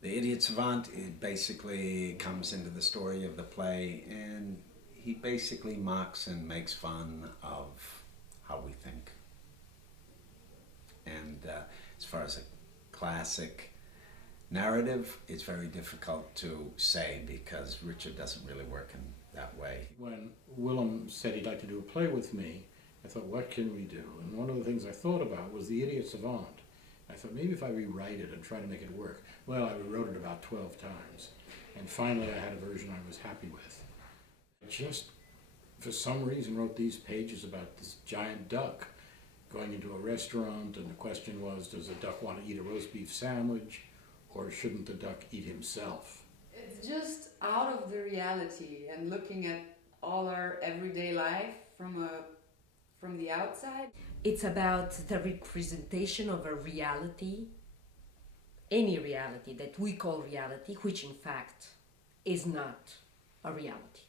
The Idiot Savant, it basically comes into the story of the play, and he basically mocks and makes fun of how we think. And as far as a classic narrative, it's very difficult to say because Richard doesn't really work in that way. When Willem said he'd like to do a play with me, I thought, what can we do? And one of the things I thought about was The Idiot Savant. I thought, maybe if I rewrite it and try to make it work. Well, I rewrote it about 12 times. And finally I had a version I was happy with. I just, for some reason, wrote these pages about this giant duck going into a restaurant, and the question was, does the duck want to eat a roast beef sandwich, or shouldn't the duck eat himself? It's just out of the reality and looking at all our everyday life from the outside. It's about the representation of a reality, any reality that we call reality, which in fact is not a reality.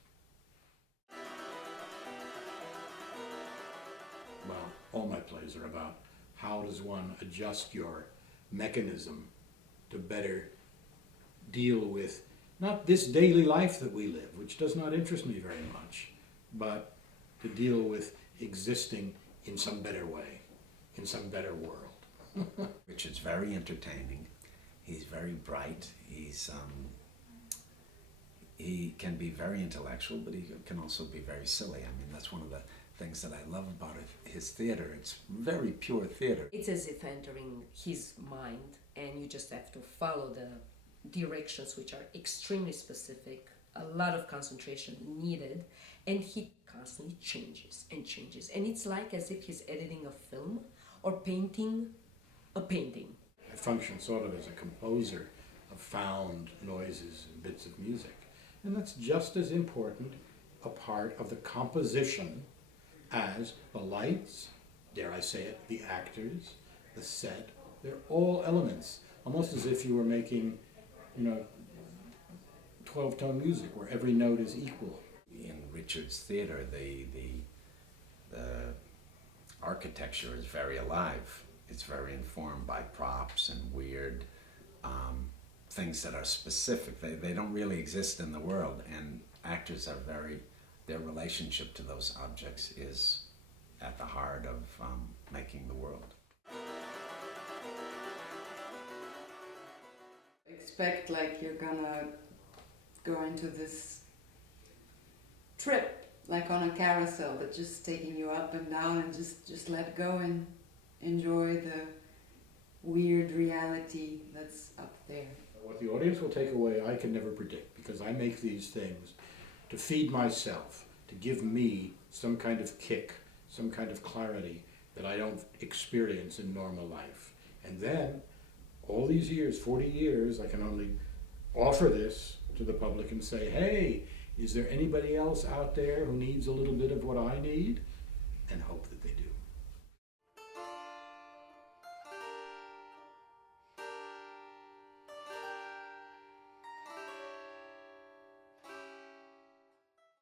Well, all my plays are about how does one adjust your mechanism to better deal with not this daily life that we live, which does not interest me very much, but to deal with existing in some better way, in some better world. Richard's very entertaining. He's very bright. He can be very intellectual, but he can also be very silly. I mean, that's one of the things that I love about his theater. It's very pure theater. It's as if entering his mind, and you just have to follow the directions, which are extremely specific, a lot of concentration needed, and he constantly changes and changes. And it's like as if he's editing a film or painting a painting. I function sort of as a composer of found noises and bits of music. And that's just as important a part of the composition as the lights, dare I say it, the actors, the set. They're all elements, almost as if you were making, 12-tone music where every note is equal. In Richard's theater, the architecture is very alive. It's very informed by props and weird things that are specific. They don't really exist in the world, and actors are their relationship to those objects is at the heart of making the world. Expect like you're gonna go into this trip, like on a carousel, but just taking you up and down, and just let go and enjoy the weird reality that's up there. What the audience will take away, I can never predict, because I make these things to feed myself, to give me some kind of kick, some kind of clarity that I don't experience in normal life. And then, all these years, 40 years, I can only offer this to the public and say, hey, is there anybody else out there who needs a little bit of what I need? And hope that they do.